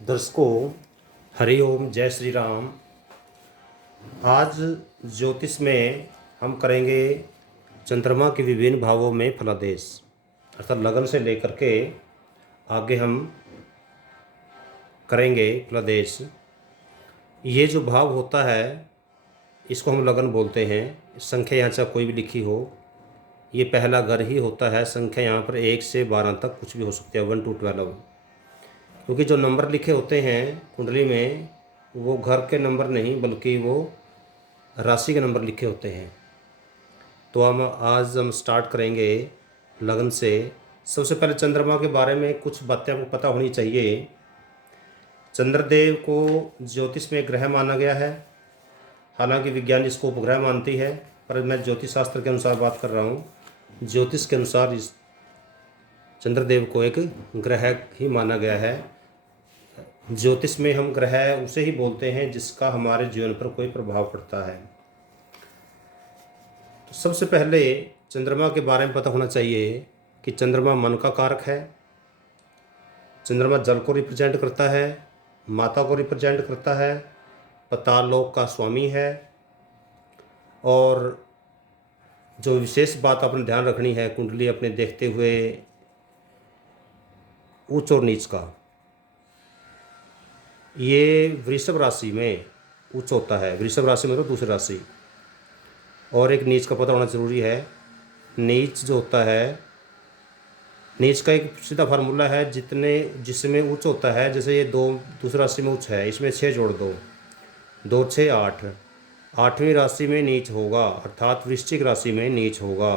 दर्शकों, हरिओम, जय श्री राम। आज ज्योतिष में हम करेंगे चंद्रमा के विभिन्न भावों में फलादेश, अर्थात लगन से लेकर के आगे हम करेंगे फलादेश। ये जो भाव होता है इसको हम लगन बोलते हैं। संख्या यहाँ चाहे कोई भी लिखी हो, ये पहला घर ही होता है। संख्या यहाँ पर 1 से 12 तक कुछ भी हो सकती है, 1 to 12, क्योंकि जो नंबर लिखे होते हैं कुंडली में वो घर के नंबर नहीं बल्कि वो राशि के नंबर लिखे होते हैं। तो आज हम स्टार्ट करेंगे लगन से। सबसे पहले चंद्रमा के बारे में कुछ बातें आपको पता होनी चाहिए। चंद्रदेव को ज्योतिष में ग्रह माना गया है, हालांकि विज्ञान इसको उपग्रह मानती है, पर मैं ज्योतिष शास्त्र के अनुसार बात कर रहा हूँ। ज्योतिष के अनुसार इस चंद्रदेव को एक ग्रह ही माना गया है। ज्योतिष में हम ग्रह उसे ही बोलते हैं जिसका हमारे जीवन पर कोई प्रभाव पड़ता है। तो सबसे पहले चंद्रमा के बारे में पता होना चाहिए कि चंद्रमा मन का कारक है। चंद्रमा जल को रिप्रेजेंट करता है, माता को रिप्रेजेंट करता है, पाताल लोक का स्वामी है। और जो विशेष बात आपने ध्यान रखनी है कुंडली अपने देखते हुए, उच्च और नीच का, ये वृषभ राशि में उच्च होता है। वृषभ राशि में तो दूसरी राशि। और एक नीच का पता होना जरूरी है। नीच जो होता है, नीच का एक सीधा फार्मूला है, जिसमें उच्च होता है। जैसे ये दूसरी राशि में उच्च है, इसमें 6 जोड़ दो, 2 6 8, 8वीं राशि में नीच होगा, अर्थात वृश्चिक राशि में नीच होगा।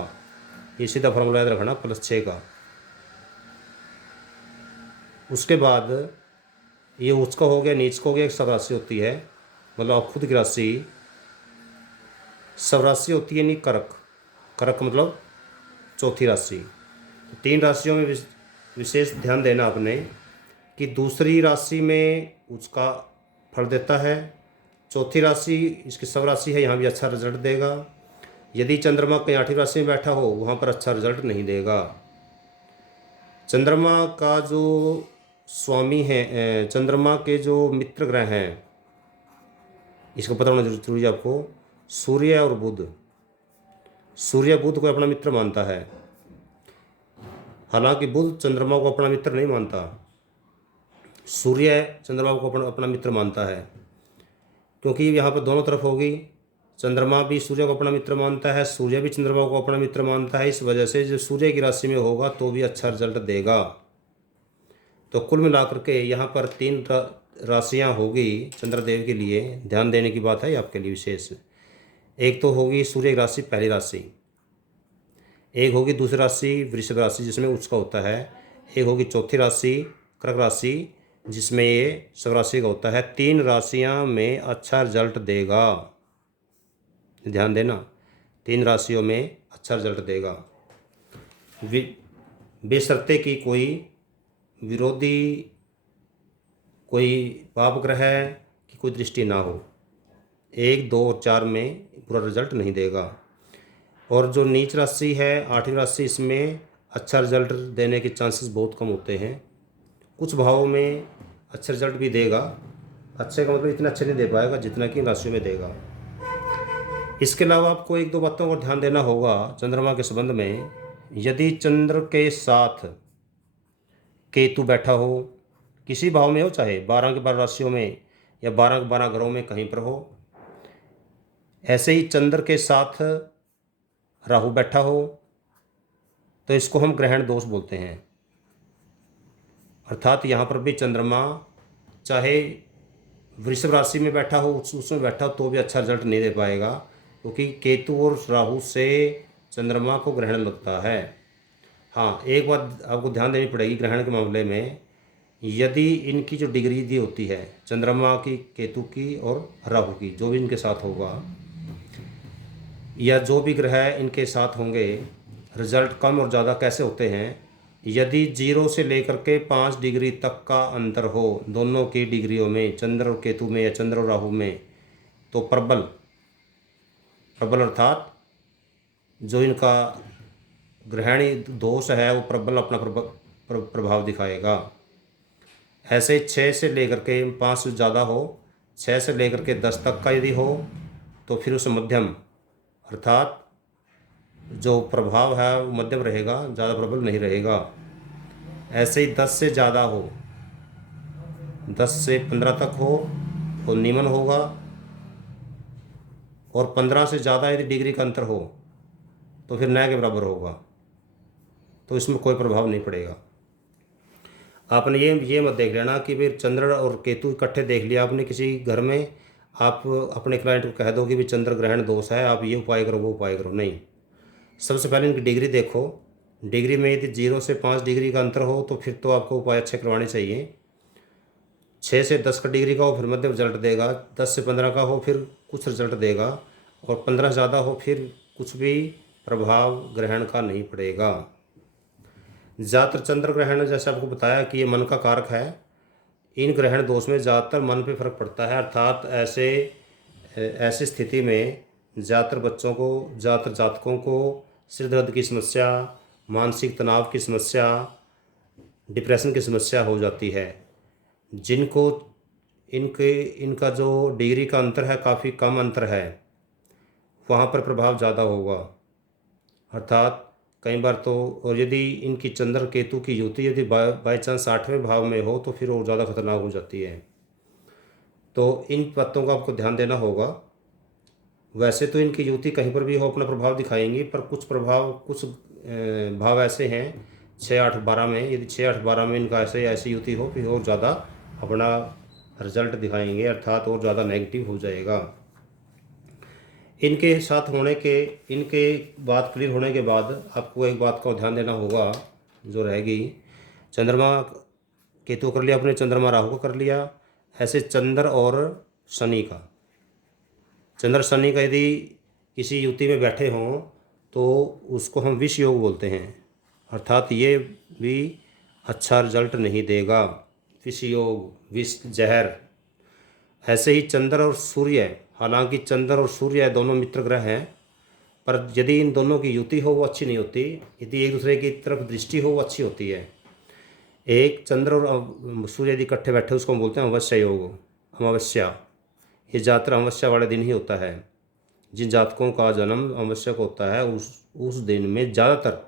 ये सीधा फार्मूला याद रखना, +6 का। उसके बाद ये उच्च का हो गया, नीच का हो गया। एक स्वराशि होती है, मतलब आप खुद की राशि। स्वराशि होती है नहीं करक, करक मतलब चौथी राशि। तो 3 राशियों में विशेष ध्यान देना आपने कि दूसरी राशि में उसका फल देता है। चौथी राशि इसकी स्वराशि है, यहाँ भी अच्छा रिजल्ट देगा। यदि चंद्रमा कहीं 8वीं राशि में बैठा हो वहाँ पर अच्छा रिजल्ट नहीं देगा। चंद्रमा का जो स्वामी है, चंद्रमा के जो मित्र ग्रह हैं, इसको पता होना जरूरी है आपको। सूर्य और बुध। सूर्य बुध को अपना मित्र मानता है, हालांकि बुध चंद्रमा को अपना मित्र नहीं मानता। सूर्य चंद्रमा को अपना मित्र मानता है, क्योंकि यहाँ पर दोनों तरफ होगी। चंद्रमा भी सूर्य को अपना मित्र मानता है, सूर्य भी चंद्रमा को अपना मित्र मानता है। इस वजह से जो सूर्य की राशि में होगा तो भी अच्छा रिजल्ट देगा। तो कुल मिलाकर के यहाँ पर 3 राशियाँ होगी चंद्रदेव के लिए। ध्यान देने की बात है आपके लिए विशेष। एक तो होगी सूर्य की राशि, पहली राशि। एक होगी दूसरी राशि वृषभ राशि, जिसमें उसका होता है। एक होगी चौथी राशि कर्क राशि, जिसमें ये स्वराशि का होता है। 3 राशियाँ में अच्छा रिजल्ट देगा। ध्यान देना, 3 राशियों में अच्छा रिजल्ट देगा, बेशर्ते कि कोई विरोधी, कोई पाप ग्रह की कोई दृष्टि ना हो। 1 2 और 4 में पूरा रिजल्ट नहीं देगा। और जो नीच राशि है 8वीं राशि, इसमें अच्छा रिजल्ट देने के चांसेस बहुत कम होते हैं। कुछ भावों में अच्छा रिजल्ट भी देगा। अच्छे का मतलब इतना अच्छे नहीं दे पाएगा जितना कि राशियों में देगा। इसके अलावा आपको 1 2 बातों पर ध्यान देना होगा चंद्रमा के संबंध में। यदि चंद्र के साथ केतु बैठा हो, किसी भाव में हो, चाहे 12 के 12 राशियों में या 12 के 12 घरों में कहीं पर हो, ऐसे ही चंद्र के साथ राहु बैठा हो, तो इसको हम ग्रहण दोष बोलते हैं। अर्थात यहाँ पर भी चंद्रमा चाहे वृषभ राशि में बैठा हो, उसमें बैठा हो, तो भी अच्छा रिजल्ट नहीं दे पाएगा, क्योंकि केतु और राहु से चंद्रमा को ग्रहण लगता है। हाँ, एक बात आपको ध्यान देनी पड़ेगी ग्रहण के मामले में। यदि इनकी जो डिग्री दी होती है चंद्रमा की, केतु की और राहु की, जो भी इनके साथ होगा या जो भी ग्रह इनके साथ होंगे, रिजल्ट कम और ज़्यादा कैसे होते हैं। यदि 0 से लेकर के 5 डिग्री तक का अंतर हो दोनों की डिग्रियों में, चंद्र और केतु में या चंद्र और राहु में, तो प्रबल प्रबल अर्थात जो इनका ग्रहणी दोष है वो प्रबल अपना प्रभाव दिखाएगा। ऐसे ही 6 से लेकर के 5 से ज़्यादा हो, 6 से लेकर के 10 तक का यदि हो तो फिर उस मध्यम, अर्थात जो प्रभाव है वो मध्यम रहेगा, ज़्यादा प्रबल नहीं रहेगा। ऐसे ही 10 से ज़्यादा हो, 10 से 15 तक हो तो नीमन होगा, और 15 से ज़्यादा यदि डिग्री का अंतर हो तो फिर नए के बराबर होगा, तो इसमें कोई प्रभाव नहीं पड़ेगा। आपने ये मत देख लेना कि भाई चंद्र और केतु इकट्ठे देख लिया आपने किसी घर में, आप अपने क्लाइंट को कह दो कि भाई चंद्र ग्रहण दोष है, आप ये उपाय करो वो उपाय करो, नहीं। सबसे पहले इनकी डिग्री देखो। डिग्री में यदि 0 से 5 डिग्री का अंतर हो तो फिर तो आपको उपाय अच्छे करवाने चाहिए। 6 से 10 का डिग्री का हो फिर मध्यम रिजल्ट देगा, 10 से 15 का हो फिर कुछ रिजल्ट देगा, और 15 ज़्यादा हो फिर कुछ भी प्रभाव ग्रहण का नहीं पड़ेगा। ज़्यादातर चंद्र ग्रहण जैसे आपको बताया कि ये मन का कारक है, इन ग्रहण दोष में ज़्यादातर मन पे फर्क पड़ता है, अर्थात ऐसी स्थिति में ज़्यादातर बच्चों को, ज़्यादातर जातकों को सिर दर्द की समस्या, मानसिक तनाव की समस्या, डिप्रेशन की समस्या हो जाती है। जिनको इनका जो डिग्री का अंतर है काफ़ी कम अंतर है, वहाँ पर प्रभाव ज़्यादा होगा। अर्थात कई बार तो, और यदि इनकी चंद्र केतु की युति यदि बाई चांस 8वें भाव में हो तो फिर और ज़्यादा खतरनाक हो जाती है। तो इन बातों का आपको ध्यान देना होगा। वैसे तो इनकी युति कहीं पर भी हो अपना प्रभाव दिखाएंगी, पर कुछ भाव ऐसे हैं 6, 8, 12 में, यदि 6, 8, 12 में इनका ऐसी युति हो फिर और ज़्यादा अपना रिजल्ट दिखाएंगे, अर्थात और ज़्यादा नेगेटिव हो जाएगा। इनके साथ इनके बात क्लियर होने के बाद आपको एक बात का ध्यान देना होगा जो रहेगी। चंद्रमा केतु कर लिया आपने, चंद्रमा राहु को कर लिया। ऐसे चंद्र और शनि का, चंद्र शनि का यदि किसी युति में बैठे हों तो उसको हम विष योग बोलते हैं, अर्थात ये भी अच्छा रिजल्ट नहीं देगा। विष योग, विष जहर। ऐसे ही चंद्र और सूर्य, हालांकि चंद्र और सूर्य दोनों मित्र ग्रह हैं, पर यदि इन दोनों की युति हो वो अच्छी नहीं होती, यदि एक दूसरे की तरफ दृष्टि हो वो अच्छी होती है। एक चंद्र और सूर्य यदि इकट्ठे बैठे उसको हम बोलते हैं अमावस्या योग, अमावस्या। ये ज़्यादातर अमावस्या वाले दिन ही होता है। जिन जातकों का जन्म अमावस्या को होता है उस दिन में ज़्यादातर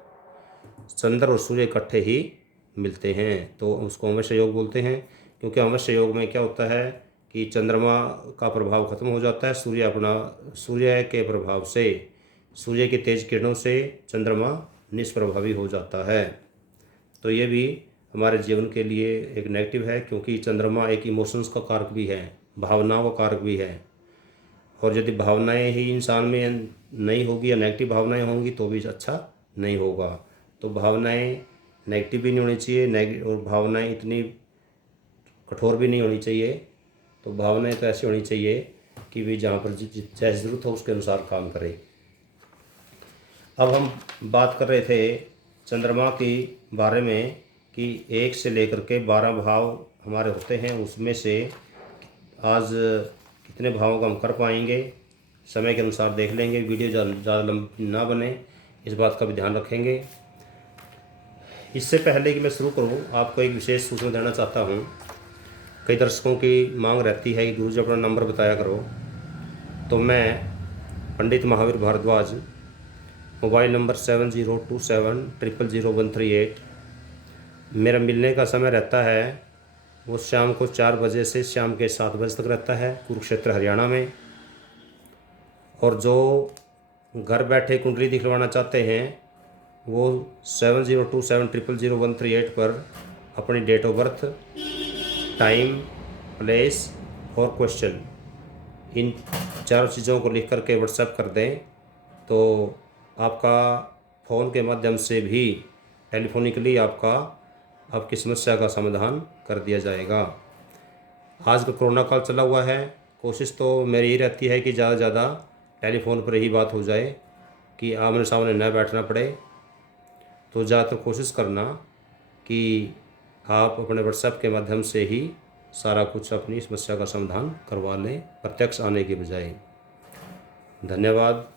चंद्र और सूर्य इकट्ठे ही मिलते हैं, तो उसको अमावस्या योग बोलते हैं। क्योंकि अमावस्या योग में क्या होता है कि चंद्रमा का प्रभाव खत्म हो जाता है, सूर्य के प्रभाव से, सूर्य के तेज किरणों से चंद्रमा निष्प्रभावी हो जाता है। तो ये भी हमारे जीवन के लिए एक नेगेटिव है, क्योंकि चंद्रमा एक इमोशंस का कारक भी है, भावनाओं का कारक भी है, और यदि भावनाएं ही इंसान में नहीं होगी या नेगेटिव भावनाएं होंगी तो भी अच्छा नहीं होगा। तो भावनाएं नेगेटिव भी नहीं होनी चाहिए, और भावनाएं इतनी कठोर भी नहीं होनी चाहिए। तो भावनाएं तो ऐसी होनी चाहिए कि भी जहाँ पर जैसी ज़रूरत हो उसके अनुसार काम करे। अब हम बात कर रहे थे चंद्रमा के बारे में कि 1 से लेकर के 12 भाव हमारे होते हैं, उसमें से आज कितने भावों का हम कर पाएंगे समय के अनुसार देख लेंगे। वीडियो ज़्यादा लंबी ना बने, इस बात का भी ध्यान रखेंगे। इससे पहले कि मैं शुरू करूं, आपको एक विशेष सूचना देना चाहता हूं। कई दर्शकों की मांग रहती है कि गुरुजी अपना नंबर बताया करो, तो मैं पंडित महावीर भारद्वाज, मोबाइल नंबर 7027000138, मेरा मिलने का समय रहता है वो शाम को 4 बजे से शाम के 7 बजे तक रहता है, कुरुक्षेत्र हरियाणा में। और जो घर बैठे कुंडली दिखलवाना चाहते हैं वो 7027000138 पर अपनी date of birth, time, place और क्वेश्चन, इन चारों चीज़ों को लिख करके व्हाट्सएप कर दें, तो आपका फ़ोन के माध्यम से भी टेलीफोनिकली आपकी समस्या का समाधान कर दिया जाएगा। आज का कोरोना काल चला हुआ है, कोशिश तो मेरी ही रहती है कि ज़्यादा से ज़्यादा टेलीफोन पर ही बात हो जाए, कि आमने सामने न बैठना पड़े। तो ज़्यादातर कोशिश करना कि आप अपने व्हाट्सएप के माध्यम से ही सारा कुछ अपनी समस्या का समाधान करवा लें, प्रत्यक्ष आने के बजाय। धन्यवाद।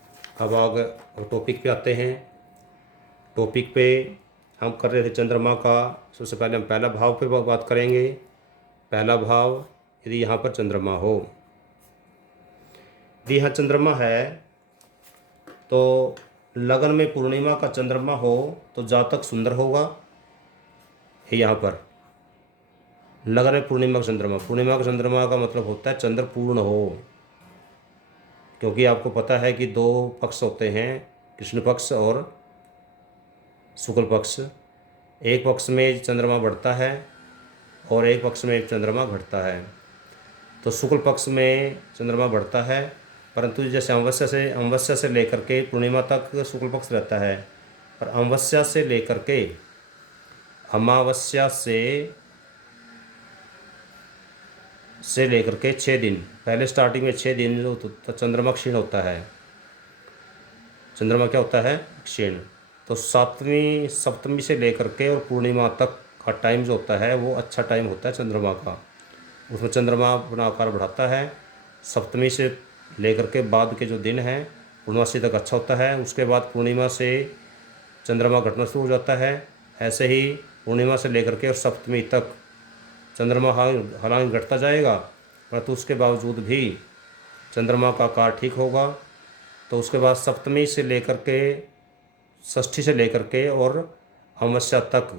अब आगे टॉपिक पे आते हैं। टॉपिक पे हम कर रहे थे चंद्रमा का। सबसे पहले हम पहला भाव पे बात करेंगे। पहला भाव यदि यहाँ पर चंद्रमा हो, यदि यहाँ चंद्रमा है तो लगन में पूर्णिमा का चंद्रमा हो तो जातक सुंदर होगा। यहाँ पर लगन में पूर्णिमा का चंद्रमा, पूर्णिमा का चंद्रमा का मतलब होता है चंद्र पूर्ण हो, क्योंकि आपको पता है कि दो पक्ष होते हैं, कृष्ण पक्ष और शुक्ल पक्ष। एक पक्ष में चंद्रमा बढ़ता है और एक पक्ष में चंद्रमा घटता है। तो शुक्ल पक्ष में चंद्रमा बढ़ता है, परंतु जैसे अमावस्या से लेकर के पूर्णिमा तक शुक्ल पक्ष रहता है, पर अमावस्या से लेकर के लेकर के 6 दिन पहले स्टार्टिंग में 6 दिन जो तो चंद्रमा क्षीण होता है। चंद्रमा क्या होता है? क्षीण। तो सप्तमी से लेकर के और पूर्णिमा तक का टाइम जो होता है वो अच्छा टाइम होता है चंद्रमा का। उसमें चंद्रमा अपना आकार बढ़ाता है। सप्तमी से लेकर के बाद के जो दिन हैं पूर्णमासी तक अच्छा होता है। उसके बाद पूर्णिमा से चंद्रमा घटना शुरू हो जाता है। ऐसे ही पूर्णिमा से लेकर के और सप्तमी तक चंद्रमा हालांकि घटता जाएगा, परंतु उसके बावजूद भी चंद्रमा का आकार ठीक होगा। तो उसके बाद सप्तमी से लेकर के षष्ठी से लेकर के और अमावस्या तक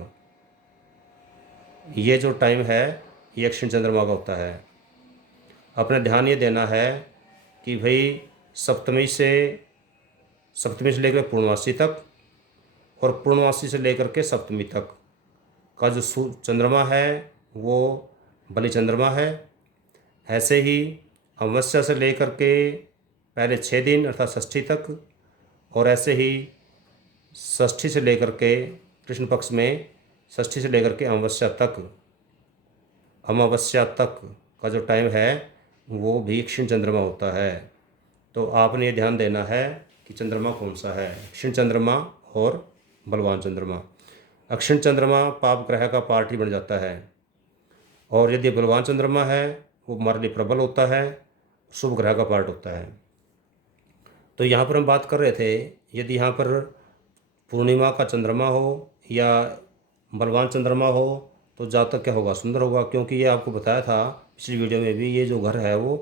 ये जो टाइम है ये क्षीण चंद्रमा का होता है। अपना ध्यान ये देना है कि भाई सप्तमी से लेकर पूर्णमासी तक और पूर्णमासी से लेकर के सप्तमी तक का जो चंद्रमा है वो बलि चंद्रमा है। ऐसे ही अमावस्या से लेकर के पहले 6 दिन अर्थात षष्ठी तक, और ऐसे ही षष्ठी से लेकर के कृष्ण पक्ष में षष्ठी से लेकर के अमावस्या तक का जो टाइम है वो भी क्षीण चंद्रमा होता है। तो आपने ये ध्यान देना है कि चंद्रमा कौन सा है, क्षीण चंद्रमा और बलवान चंद्रमा। अक्षीण चंद्रमा पाप ग्रह का पार्टी बन जाता है, और यदि बलवान चंद्रमा है वो हमारे लिए प्रबल होता है, शुभ ग्रह का पार्ट होता है। तो यहाँ पर हम बात कर रहे थे, यदि यहाँ पर पूर्णिमा का चंद्रमा हो या बलवान चंद्रमा हो तो जातक क्या होगा? सुंदर होगा। क्योंकि ये आपको बताया था पिछली वीडियो में भी, ये जो घर है वो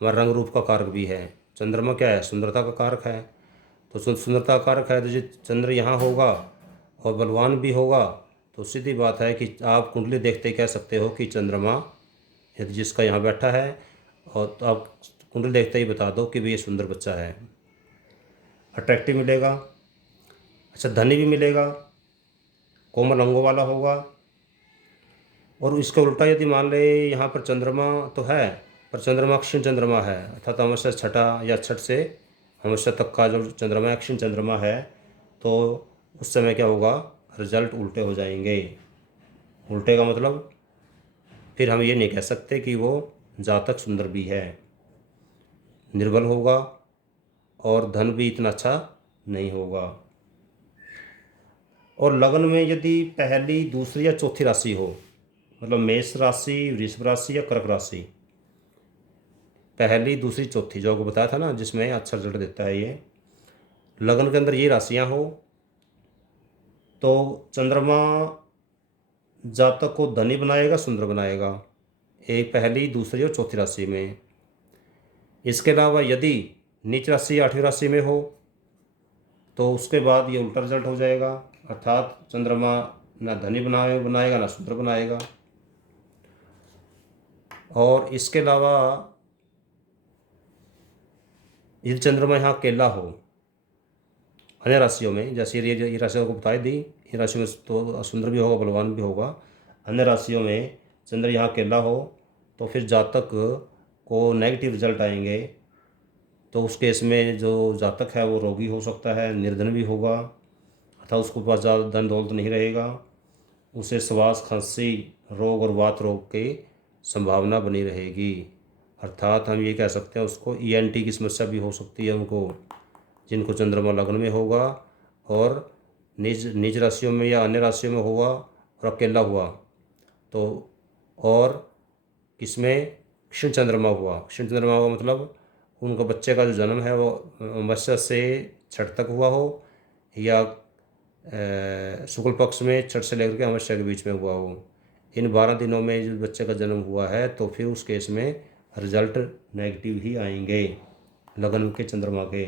हमारा रंग रूप का कारक भी है। चंद्रमा क्या है? सुंदरता का कारक है। तो सुंदरता का कारक है, तो जो चंद्र यहाँ होगा और बलवान भी होगा तो सीधी बात है कि आप कुंडली देखते ही कह सकते हो कि चंद्रमा यदि जिसका यहाँ बैठा है, और तो आप कुंडली देखते ही बता दो कि भाई ये सुंदर बच्चा है। अट्रैक्टिव मिलेगा, अच्छा धनी भी मिलेगा, कोमल अंगों वाला होगा। और इसका उल्टा यदि मान ले यहाँ पर चंद्रमा तो है पर चंद्रमा क्षीण चंद्रमा है, अर्थात अमावस्या छठा या छठ से अमावस्या तक का जो चंद्रमा है क्षीण चंद्रमा है, तो उस समय क्या होगा? रिजल्ट उल्टे हो जाएंगे। उल्टे का मतलब फिर हम ये नहीं कह सकते कि वो जातक सुंदर भी है, निर्बल होगा और धन भी इतना अच्छा नहीं होगा। और लगन में यदि पहली, दूसरी या चौथी राशि हो, मतलब मेष राशि, वृषभ राशि या कर्क राशि, पहली, दूसरी, चौथी जो आपको बताया था ना जिसमें अच्छा रिजल्ट देता है, ये लगन के अंदर ये राशियां हो तो चंद्रमा जातक को धनी बनाएगा, सुंदर बनाएगा, एक पहली, दूसरी और चौथी राशि में। इसके अलावा यदि नीच राशि या 8वीं राशि में हो तो उसके बाद ये उल्टा रिजल्ट हो जाएगा, अर्थात चंद्रमा ना धनी बनाएगा ना सुंदर बनाएगा। और इसके अलावा यदि चंद्रमा यहाँ अकेला हो अन्य राशियों में, जैसे ये राशियों को बताई दी, ये राशि में तो सुंदर भी होगा, बलवान भी होगा। अन्य राशियों में चंद्र यहाँ अकेला हो तो फिर जातक को नेगेटिव रिजल्ट आएंगे। तो उस केस में जो जातक है वो रोगी हो सकता है, निर्धन भी होगा, अर्थात उसके पास ज़्यादा धन दौलत नहीं रहेगा, उसे श्वास, खांसी रोग और वात रोग की संभावना बनी रहेगी। अर्थात हम ये कह सकते हैं उसको ENT की समस्या भी हो सकती है उनको, जिनको चंद्रमा लग्न में होगा और निज राशियों में या अन्य राशियों में होगा और अकेला हुआ तो, और किसमें क्षीण चंद्रमा हुआ। क्षीण चंद्रमा हुआ मतलब उनका बच्चे का जो जन्म है वो अमावस्या से छठ तक हुआ हो या शुक्ल पक्ष में छठ से लेकर के अमावस्या के बीच में हुआ हो। इन 12 दिनों में जो बच्चे का जन्म हुआ है तो फिर उस केस में रिजल्ट नेगेटिव ही आएंगे लगन के चंद्रमा के।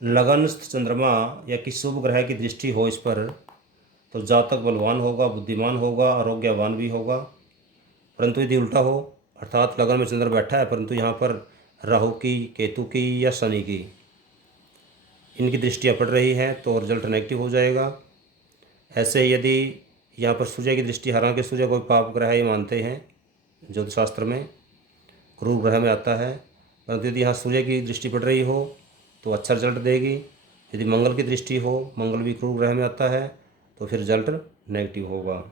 लगनस्थ चंद्रमा या किसी शुभ ग्रह की दृष्टि हो इस पर तो जातक बलवान होगा, बुद्धिमान होगा, आरोग्यवान भी होगा। परंतु यदि उल्टा हो, अर्थात लगन में चंद्र बैठा है परंतु यहाँ पर राहु की, केतु की या शनि की इनकी दृष्टियाँ पड़ रही हैं तो रिजल्ट नेगेटिव हो जाएगा। ऐसे ही यदि यहाँ पर सूर्य की दृष्टि, हालांकि सूर्य कोई पाप ग्रह ही मानते हैं ज्योतिष शास्त्र में, क्रूर ग्रह में आता है, परंतु यदि यहाँ सूर्य की दृष्टि पड़ रही हो तो अच्छा रिजल्ट देगी। यदि मंगल की दृष्टि हो, मंगल भी क्रूर ग्रह में आता है, तो फिर रिजल्ट नेगेटिव होगा।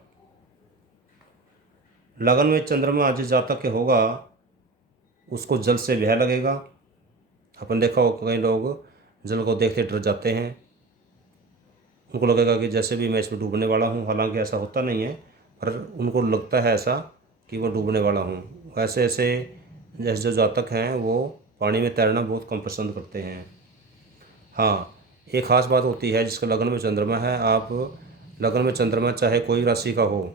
लगन में चंद्रमा जिस जातक के होगा उसको जल से भय लगेगा। अपन देखा हो कई लोग जल को देखते डर जाते हैं, उनको लगेगा कि जैसे भी मैं इसमें डूबने वाला हूँ, हालांकि ऐसा होता नहीं है पर उनको लगता है ऐसा कि वो डूबने वाला हूँ। ऐसे ऐसे जैसे जो जातक हैं वो पानी में तैरना बहुत कम पसंद करते हैं। हाँ, एक ख़ास बात होती है जिसका लगन में चंद्रमा है, आप लगन में चंद्रमा चाहे कोई राशि का हो,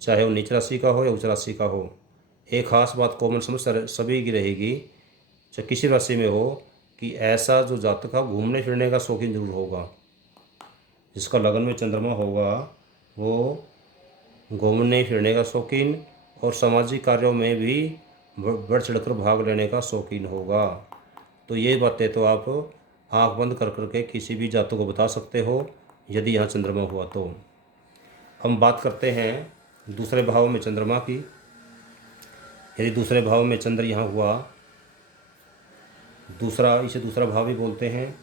चाहे वो नीच राशि का हो या उच्च राशि का हो, एक ख़ास बात कॉमन समझ सभी की रहेगी, चाहे किसी राशि में हो, कि ऐसा जो जातक है घूमने फिरने का शौकीन जरूर होगा। जिसका लगन में चंद्रमा होगा वो घूमने फिरने का शौकीन और सामाजिक कार्यों में भी बढ़ चढ़कर भाग लेने का शौकीन होगा। तो ये बातें तो आप आंख बंद कर करके किसी भी जातक को बता सकते हो यदि यहाँ चंद्रमा हुआ तो। हम बात करते हैं दूसरे भाव में चंद्रमा की। यदि दूसरे भाव में चंद्र यहाँ हुआ, इसे दूसरा भाव भी बोलते हैं।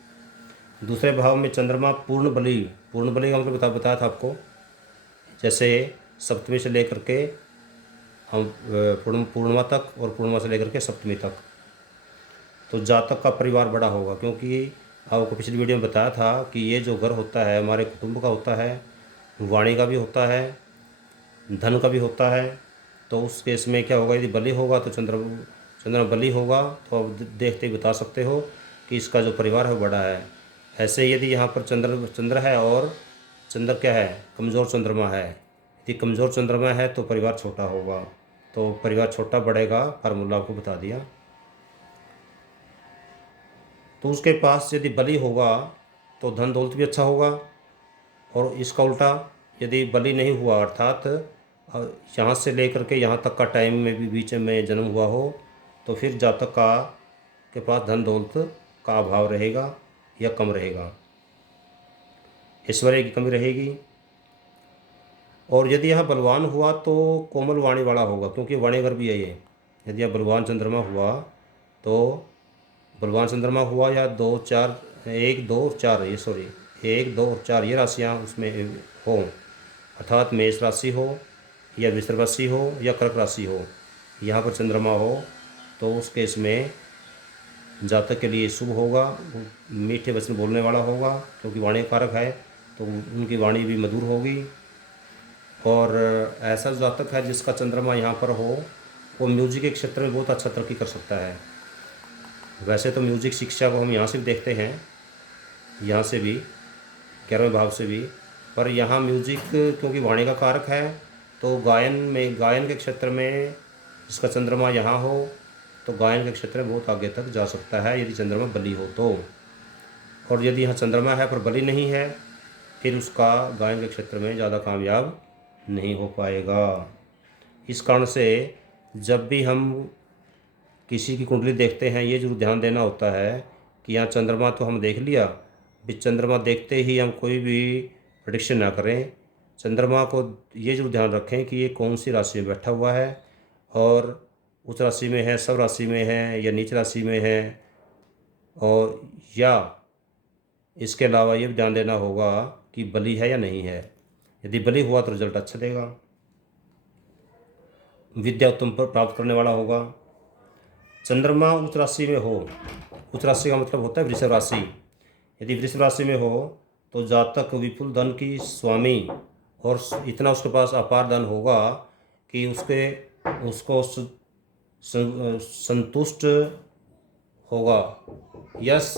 दूसरे भाव में चंद्रमा पूर्ण बली का मतलब बताया था आपको, जैसे सप्तमी से लेकर के हम पूर्णिमा तक और पूर्णिमा से लेकर के सप्तमी तक, तो जातक का परिवार बड़ा होगा। क्योंकि आपको पिछली वीडियो में बताया था कि ये जो घर होता है हमारे कुटुंब का होता है, वाणी का भी होता है, धन का भी होता है। तो उस केस में क्या होगा, यदि बली होगा तो चंद्रमा बली होगा तो आप देखते ही बता सकते हो कि इसका जो परिवार है बड़ा है। ऐसे यदि यहाँ पर चंद्र है और चंद्र क्या है, कमज़ोर चंद्रमा है, यदि कमज़ोर चंद्रमा है तो परिवार छोटा होगा। तो परिवार छोटा बढ़ेगा, फार्मूला आपको बता दिया। तो उसके पास यदि बली होगा तो धन दौलत भी अच्छा होगा। और इसका उल्टा यदि बली नहीं हुआ, अर्थात यहाँ से लेकर के यहाँ तक का टाइम में भी बीच में जन्म हुआ हो, तो फिर जातक के पास धन दौलत का अभाव रहेगा या कम रहेगा, ऐश्वर्य की कमी रहेगी। और यदि यहाँ बलवान हुआ तो कोमल वाणी वाला होगा, क्योंकि वाणीगर भी है ये। यदि यह बलवान चंद्रमा हुआ तो बलवान चंद्रमा हुआ या 2 4 1 2 4 ये 1 2 और 4 ये राशियाँ उसमें हो, अर्थात मेष राशि हो या वृषभ राशि हो या कर्क राशि हो, यहाँ पर चंद्रमा हो तो उस केस में जातक के लिए शुभ होगा। मीठे वचन बोलने वाला होगा, क्योंकि वाणी कारक है तो उनकी वाणी भी मधुर होगी। और ऐसा जातक है जिसका चंद्रमा यहाँ पर हो, वो म्यूजिक के क्षेत्र में बहुत अच्छा तरक्की कर सकता है। वैसे तो म्यूजिक शिक्षा को हम यहाँ से भी देखते हैं, यहाँ से भी 11वें भाव से भी, पर यहाँ म्यूजिक क्योंकि वाणी का कारक है तो गायन के क्षेत्र में जिसका चंद्रमा यहाँ हो तो गायन के क्षेत्र में बहुत आगे तक जा सकता है यदि चंद्रमा बली हो तो। और यदि यहाँ चंद्रमा है पर बली नहीं है, फिर उसका गायन के क्षेत्र में ज़्यादा कामयाब नहीं हो पाएगा। इस कारण से जब भी हम किसी की कुंडली देखते हैं ये जरूर ध्यान देना होता है कि यहाँ चंद्रमा तो हम देख लिया, भी चंद्रमा देखते ही हम कोई भी प्रेडिक्शन ना करें। चंद्रमा को ये जरूर ध्यान रखें कि ये कौन सी राशि में बैठा हुआ है, और उस राशि में है, सब राशि में है या नीच राशि में है, और या इसके अलावा ये भी ध्यान देना होगा कि बली है या नहीं है। यदि बली हुआ तो रिजल्ट अच्छा देगा, विद्या उत्तम पर प्राप्त करने वाला होगा। चंद्रमा उच्च राशि में हो, उच्च राशि का मतलब होता है वृषभ राशि। यदि वृषभ राशि में हो तो जातक विपुल धन की स्वामी, और इतना उसके पास अपार धन होगा कि उसको संतुष्ट होगा, यश